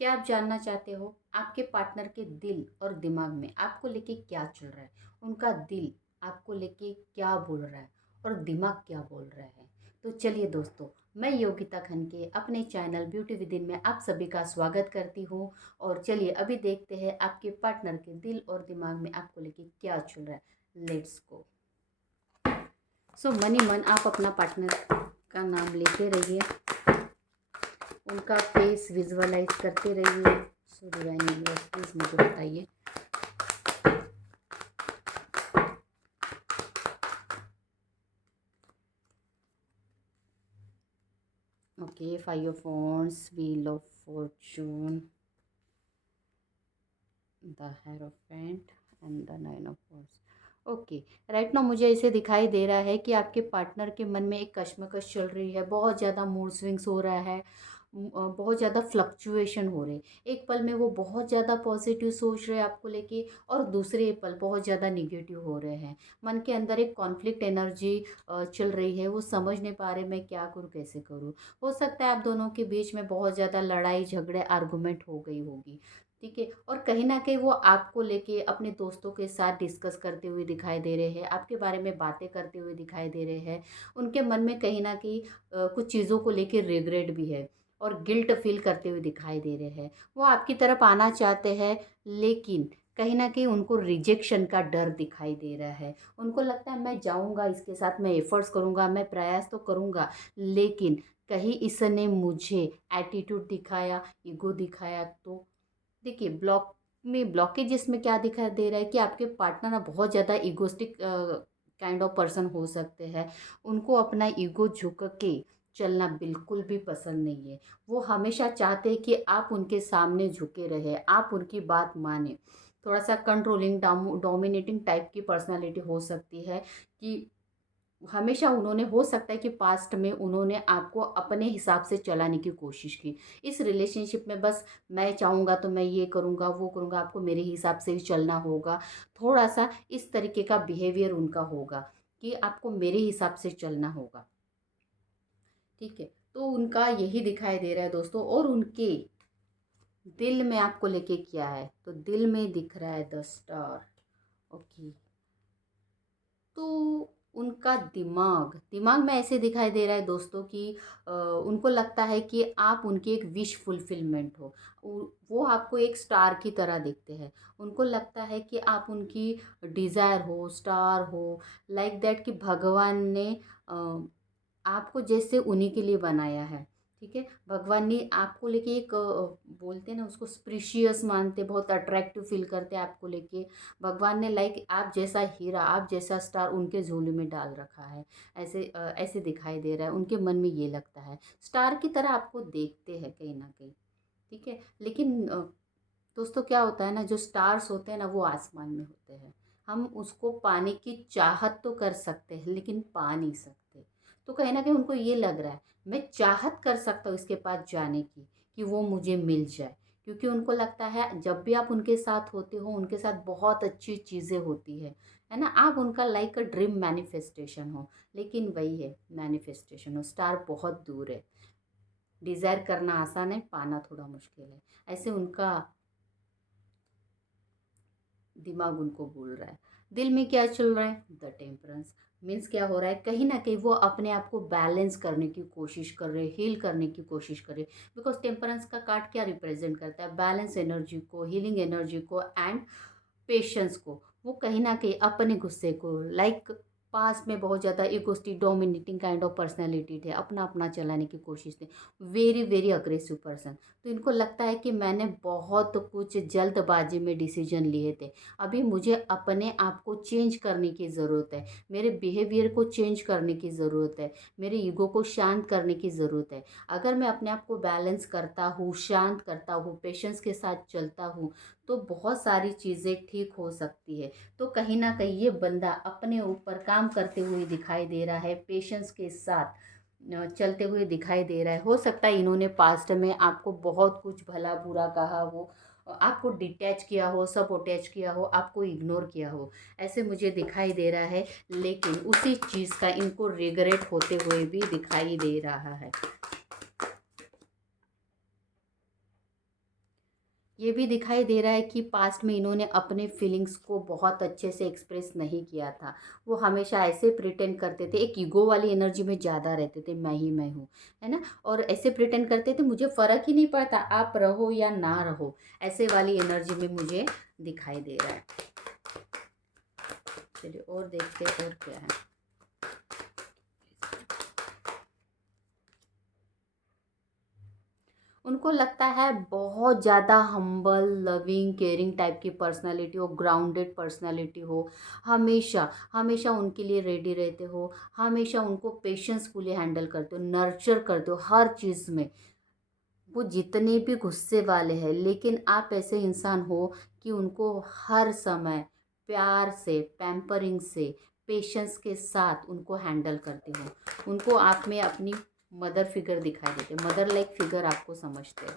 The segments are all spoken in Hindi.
क्या आप जानना चाहते हो आपके पार्टनर के दिल और दिमाग में आपको लेके क्या चल रहा है? उनका दिल आपको लेके क्या बोल रहा है और दिमाग क्या बोल रहा है? तो चलिए दोस्तों, मैं योगिता खनके अपने चैनल ब्यूटी विदिन में आप सभी का स्वागत करती हूँ। और चलिए अभी देखते हैं आपके पार्टनर के दिल और दिमाग में आपको लेके क्या चल रहा है। Let's go. सो मन ही मन आप अपना पार्टनर का नाम लेते रहिए, उनका फेस विजुअलाइज करते रहिए। सो डिवाइन यूनिवर्स प्लीज मुझे बताइए okay. Five of wands, wheel of Fortune, the hierophant and the nine of wands. Okay, right now मुझे ऐसे दिखाई दे रहा है कि आपके पार्टनर के मन में एक कश्मकश चल रही है, बहुत ज़्यादा मूड स्विंग्स हो रहा है, बहुत ज़्यादा फ्लक्चुएशन हो रहे। एक पल में वो बहुत ज़्यादा पॉजिटिव सोच रहे हैं आपको लेके, और दूसरे पल बहुत ज़्यादा निगेटिव हो रहे हैं। मन के अंदर एक कॉन्फ्लिक्ट एनर्जी चल रही है, वो समझ नहीं पा रहे मैं क्या करूँ कैसे करूँ। हो सकता है आप दोनों के बीच में बहुत ज़्यादा लड़ाई झगड़े आर्गूमेंट हो गई होगी, ठीक है। और कहीं न कहीं वो आपको लेके अपने दोस्तों के साथ डिस्कस करते हुए दिखाई दे रहे हैं, आपके बारे में बातें करते हुए दिखाई दे रहे हैं। उनके मन में कहीं न कहीं कुछ चीज़ों को लेके रिग्रेट भी है और गिल्ट फ़ील करते हुए दिखाई दे रहे हैं। वो आपकी तरफ आना चाहते हैं, लेकिन कहीं न कहीं उनको रिजेक्शन का डर दिखाई दे रहा है। उनको लगता है मैं जाऊँगा इसके साथ, मैं एफ़र्ट्स करूँगा, मैं प्रयास तो करूँगा, लेकिन कहीं इसने मुझे एटीट्यूड दिखाया, ईगो दिखाया तो। देखिए, ब्लॉकेजेस में क्या दिखाई दे रहा है कि आपके पार्टनर ना बहुत ज़्यादा इगोइस्टिक काइंड ऑफ पर्सन हो सकते हैं। उनको अपना ईगो झुक के चलना बिल्कुल भी पसंद नहीं है। वो हमेशा चाहते हैं कि आप उनके सामने झुके रहें, आप उनकी बात मानें। थोड़ा-सा कंट्रोलिंग डोमिनेटिंग टाइप की पर्सनैलिटी हो सकती है कि हमेशा उन्होंने, हो सकता है कि पास्ट में उन्होंने आपको अपने हिसाब से चलाने की कोशिश की। इस रिलेशनशिप में बस मैं चाहूँगा तो मैं ये करूँगा, वो करूँगा, आपको मेरे हिसाब से ही चलना होगा। थोड़ा-सा इस तरीके का बिहेवियर उनका होगा कि आपको मेरे हिसाब से चलना होगा, ठीक है। तो उनका यही दिखाई दे रहा है दोस्तों। और उनके दिल में आपको लेके क्या है? तो दिल में दिख रहा है द स्टार। ओके। तो उनका दिमाग दिमाग में ऐसे दिखाई दे रहा है दोस्तों कि उनको लगता है कि आप उनकी एक विश फुलफिलमेंट हो। वो आपको एक स्टार की तरह देखते हैं। उनको लगता है कि आप उनकी डिज़ायर हो, स्टार हो, लाइक दैट, कि भगवान ने अ, आपको जैसे उन्हीं के लिए बनाया है, ठीक है। भगवान ने आपको लेके एक बोलते हैं ना उसको, स्प्रीशियस मानते, बहुत अट्रैक्टिव फील करते हैं आपको लेके। भगवान ने लाइक आप जैसा हीरा, आप जैसा स्टार उनके झोली में डाल रखा है। ऐसे दिखाई दे रहा है, उनके मन में ये लगता है। स्टार की तरह आपको देखते हैं कहीं न कहीं, ठीक है। लेकिन दोस्तों क्या होता है ना, जो स्टार्स होते हैं ना वो आसमान में होते हैं। हम उसको पाने की चाहत तो कर सकते हैं लेकिन पा नहीं सकते। तो कहीं न कहीं उनको ये लग रहा है मैं चाहत कर सकता हूँ इसके पास जाने की, कि वो मुझे मिल जाए। क्योंकि उनको लगता है जब भी आप उनके साथ होते हो, उनके साथ बहुत अच्छी चीज़ें होती है ना? आप उनका लाइक अ ड्रीम मैनिफेस्टेशन हो। लेकिन वही है, मैनिफेस्टेशन हो, स्टार बहुत दूर है। डिज़ायर करना आसान है, पाना थोड़ा मुश्किल है। ऐसे उनका दिमाग उनको बोल रहा है। दिल में क्या चल रहा है? The temperance. मीन्स क्या हो रहा है, कहीं न कहीं वो अपने आप को बैलेंस करने की कोशिश कर रहे हैं, हील करने की कोशिश कर रहे हैं। बिकॉज़ टेम्परेंस का कार्ड क्या रिप्रेज़ेंट करता है? बैलेंस एनर्जी को, हीलिंग एनर्जी को एंड पेशेंस को। वो कहीं न कहीं अपने गुस्से को, लाइक पास्ट में बहुत ज़्यादा egoistic dominating kind of personality थे, अपना-अपना चलाने की कोशिश थी। Very, very aggressive person. तो इनको लगता है कि मैंने बहुत कुछ जल्दबाज़ी में डिसीज़न लिए थे। अभी मुझे अपने आप को चेंज करने की ज़रूरत है। मेरे बिहेवियर को चेंज करने की ज़रूरत है। मेरे ईगो को शांत करने की ज़रूरत है। अगर मैं अपने आप को बैलेंस करता हूँ, शांत करता हूँ, पेशेंस के साथ चलता हूँ, तो बहुत सारी चीज़ें ठीक हो सकती है। तो कहीं न कहीं ये बंदा अपने ऊपर काम करते हुए दिखाई दे रहा है, पेशेंस के साथ चलते हुए दिखाई दे रहा है। हो सकता है इन्होंने पास्ट में आपको बहुत कुछ भला-बुरा कहा हो, आपको डिटैच किया हो, सबअटैच किया हो, आपको इग्नोर किया हो, ऐसे मुझे दिखाई दे रहा है। लेकिन उसी चीज़ का इनको रिग्रेट होते हुए भी दिखाई दे रहा है। ये भी दिखाई दे रहा है कि पास्ट में इन्होंने अपने फीलिंग्स को बहुत अच्छे से एक्सप्रेस नहीं किया था। वो हमेशा ऐसे प्रिटेंड करते थे, एक ईगो वाली एनर्जी में ज़्यादा रहते थे, मैं ही मैं हूँ, है ना? और ऐसे प्रिटेंड करते थे, मुझे फ़र्क ही नहीं पड़ता आप रहो या ना रहो, ऐसे वाली एनर्जी में मुझे दिखाई दे रहा है। चलिए और देखते हैं और क्या है। उनको लगता है बहुत ज़्यादा हम्बल, लविंग, केयरिंग टाइप की पर्सनालिटी हो, ग्राउंडेड पर्सनालिटी हो, हमेशा हमेशा उनके लिए रेडी रहते हो, हमेशा उनको पेशेंसफुली हैंडल करते हो, नर्चर करते हो हर चीज़ में। वो जितने भी गुस्से वाले हैं, लेकिन आप ऐसे इंसान हो कि उनको हर समय प्यार से, पैम्परिंग से, पेशेंस के साथ उनको हैंडल करते हो। उनको आप में अपनी मदर फिगर दिखाई देते, मदर लाइक फिगर आपको समझते हो।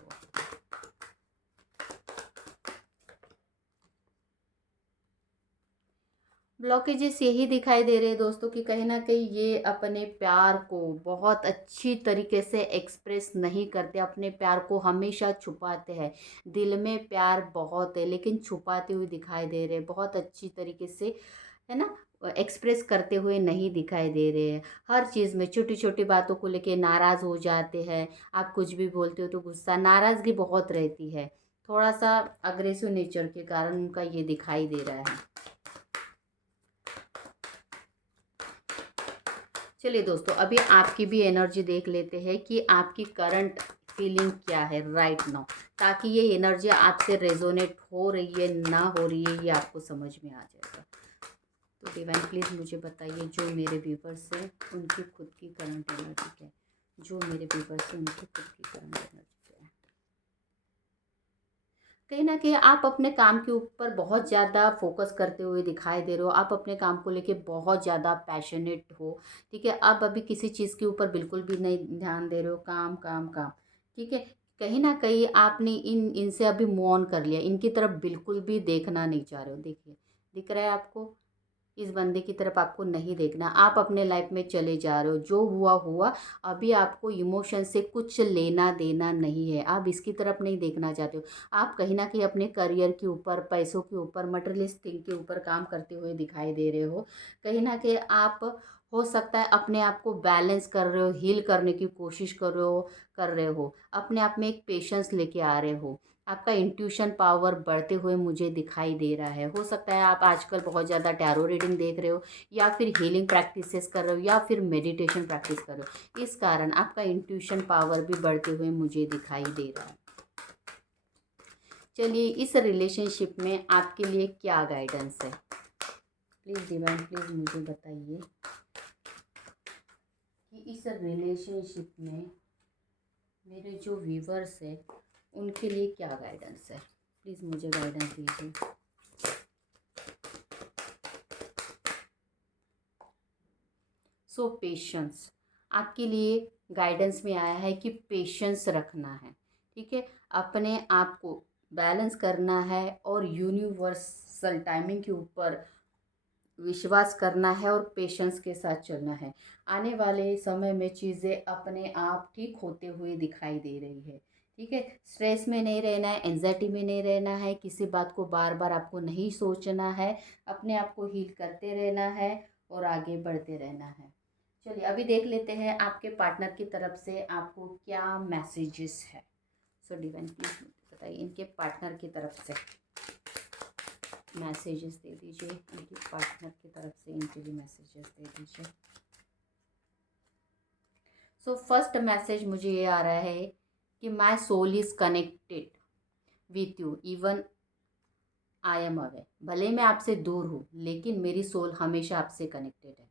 ब्लॉकेजेस यही दिखाई दे रहे हैं दोस्तों कि कहीं ना कहीं ये अपने प्यार को बहुत अच्छी तरीके से एक्सप्रेस नहीं करते, अपने प्यार को हमेशा छुपाते हैं। दिल में प्यार बहुत है लेकिन छुपाते हुए दिखाई दे रहे हैं, बहुत अच्छी तरीके से, है ना, एक्सप्रेस करते हुए नहीं दिखाई दे रहे हैं। हर चीज़ में छोटी छोटी बातों को लेके नाराज़ हो जाते हैं। आप कुछ भी बोलते हो तो गुस्सा, नाराज़गी बहुत रहती है, थोड़ा सा अग्रेसिव नेचर के कारण उनका ये दिखाई दे रहा है। चलिए दोस्तों, अभी आपकी भी एनर्जी देख लेते हैं कि आपकी करंट फीलिंग क्या है राइट नाउ, ताकि ये एनर्जी आपसे रेजोनेट हो रही है ना हो रही है ये आपको समझ में आ जाएगा। तो डिवाइन प्लीज़ मुझे बताइए, जो मेरे व्यूवर्स हैं उनकी खुद की करंट एनर्जी क्या है, जो मेरे व्यूवर्स हैं उनकी खुद की करंट एनर्जी क्या है। कहीं न कहीं आप अपने काम के ऊपर बहुत ज़्यादा फ़ोकस करते हुए दिखाई दे रहे हो। आप अपने काम को लेके बहुत ज़्यादा पैशनेट हो, ठीक है? आप अभी किसी चीज़ के ऊपर बिल्कुल भी नहीं ध्यान दे रहे हो, काम, काम, काम, ठीक है? कहीं न कहीं आपने इनसे अभी मूव ऑन कर लिया, इनकी तरफ बिल्कुल भी देखना नहीं चाह रहे हो। देखिए, दिख रहा है आपको? इस बंदे की तरफ आपको नहीं देखना, आप अपने लाइफ में चले जा रहे हो, जो हुआ हुआ। अभी आपको इमोशन से कुछ लेना देना नहीं है, आप इसकी तरफ नहीं देखना चाहते हो। आप कहीं ना कहीं अपने करियर के ऊपर, पैसों के ऊपर, मटेरियलिस्ट थिंग के ऊपर काम करते हुए दिखाई दे रहे हो। कहीं ना कहीं आप, हो सकता है अपने आप को बैलेंस कर रहे हो, हील करने की कोशिश कर रहे हो, अपने आप में एक पेशेंस लेके आ रहे हो। आपका इंट्यूशन पावर बढ़ते हुए मुझे दिखाई दे रहा है। हो सकता है आप आजकल बहुत ज़्यादा टैरो रीडिंग देख रहे हो, या फिर हीलिंग प्रैक्टिसेस कर रहे हो, या फिर मेडिटेशन प्रैक्टिस कर रहे हो। इस कारण आपका इंट्यूशन पावर भी बढ़ते हुए मुझे दिखाई दे रहा है। चलिए, इस रिलेशनशिप में आपके लिए क्या गाइडेंस है? प्लीज़ डिवाइन प्लीज़ मुझे बताइए कि इस रिलेशनशिप में मेरे जो व्यूवर्स है उनके लिए क्या गाइडेंस है। प्लीज़ मुझे गाइडेंस दीजिए। सो पेशेंस आपके लिए गाइडेंस में आया है कि पेशेंस रखना है, ठीक है? अपने आप को बैलेंस करना है और यूनिवर्सल टाइमिंग के ऊपर विश्वास करना है और पेशेंस के साथ चलना है। आने वाले समय में चीज़ें अपने आप ठीक होते हुए दिखाई दे रही है, ठीक है? स्ट्रेस में नहीं रहना है, एंजाइटी में नहीं रहना है, किसी बात को बार बार आपको नहीं सोचना है, अपने आप को हील करते रहना है और आगे बढ़ते रहना है। चलिए, अभी देख लेते हैं आपके पार्टनर की तरफ से आपको क्या मैसेजेस है। सो डिवाइन प्लीज बताइए, इनके पार्टनर की तरफ से मैसेजेस दे दीजिए, इनके पार्टनर की तरफ से इनके लिए मैसेजेस दे दीजिए। सो फर्स्ट मैसेज मुझे ये आ रहा है कि my soul is connected with you even I am away. भले मैं आपसे दूर हूँ लेकिन मेरी सोल हमेशा आपसे कनेक्टेड है।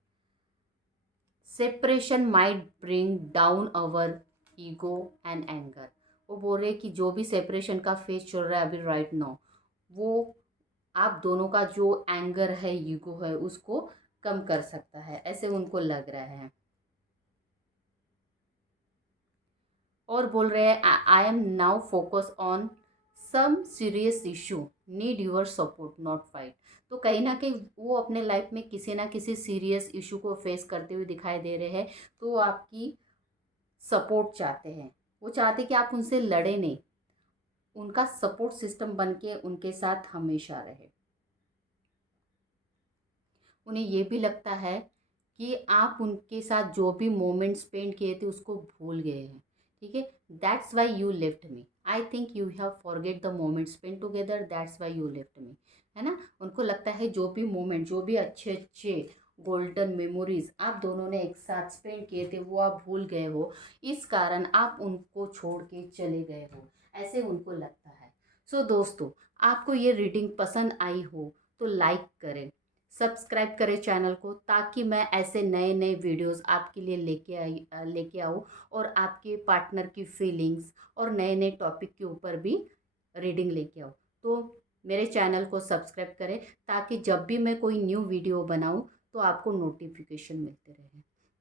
Separation might bring down our ego and anger. वो बोल रहे कि जो भी सेपरेशन का फेज चल रहा है अभी राइट नाउ, वो आप दोनों का जो एंगर है, ईगो है, उसको कम कर सकता है, ऐसे उनको लग रहा है। और बोल रहे हैं I am now focus on some serious issue, need your support not fight. तो कहीं ना कहीं वो अपने लाइफ में किसी ना किसी सीरियस इशू को फेस करते हुए दिखाई दे रहे हैं, तो वो आपकी सपोर्ट चाहते हैं। वो चाहते कि आप उनसे लड़े नहीं, उनका सपोर्ट सिस्टम बन के उनके साथ हमेशा रहे। उन्हें ये भी लगता है कि आप उनके साथ जो भी मोमेंट स्पेंड किए थे उसको भूल गए हैं। ठीक है, that's why you left me. I think you have forget the moment spend together, that's why you left me. है ना, उनको लगता है जो भी मोमेंट, जो भी अच्छे अच्छे गोल्डन मेमोरीज आप दोनों ने एक साथ स्पेंड किए थे वो आप भूल गए हो, इस कारण आप उनको छोड़ के चले गए हो, ऐसे उनको लगता है। सो दोस्तों, आपको ये रीडिंग पसंद आई हो तो लाइक करें, सब्सक्राइब करें चैनल को, ताकि मैं ऐसे नए नए वीडियोस आपके लिए लेके आऊँ और आपके पार्टनर की फीलिंग्स और नए नए टॉपिक के ऊपर भी रीडिंग लेके आऊँ। तो मेरे चैनल को सब्सक्राइब करें ताकि जब भी मैं कोई न्यू वीडियो बनाऊँ तो आपको नोटिफिकेशन मिलते रहे।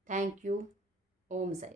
Thank you. ओम साई।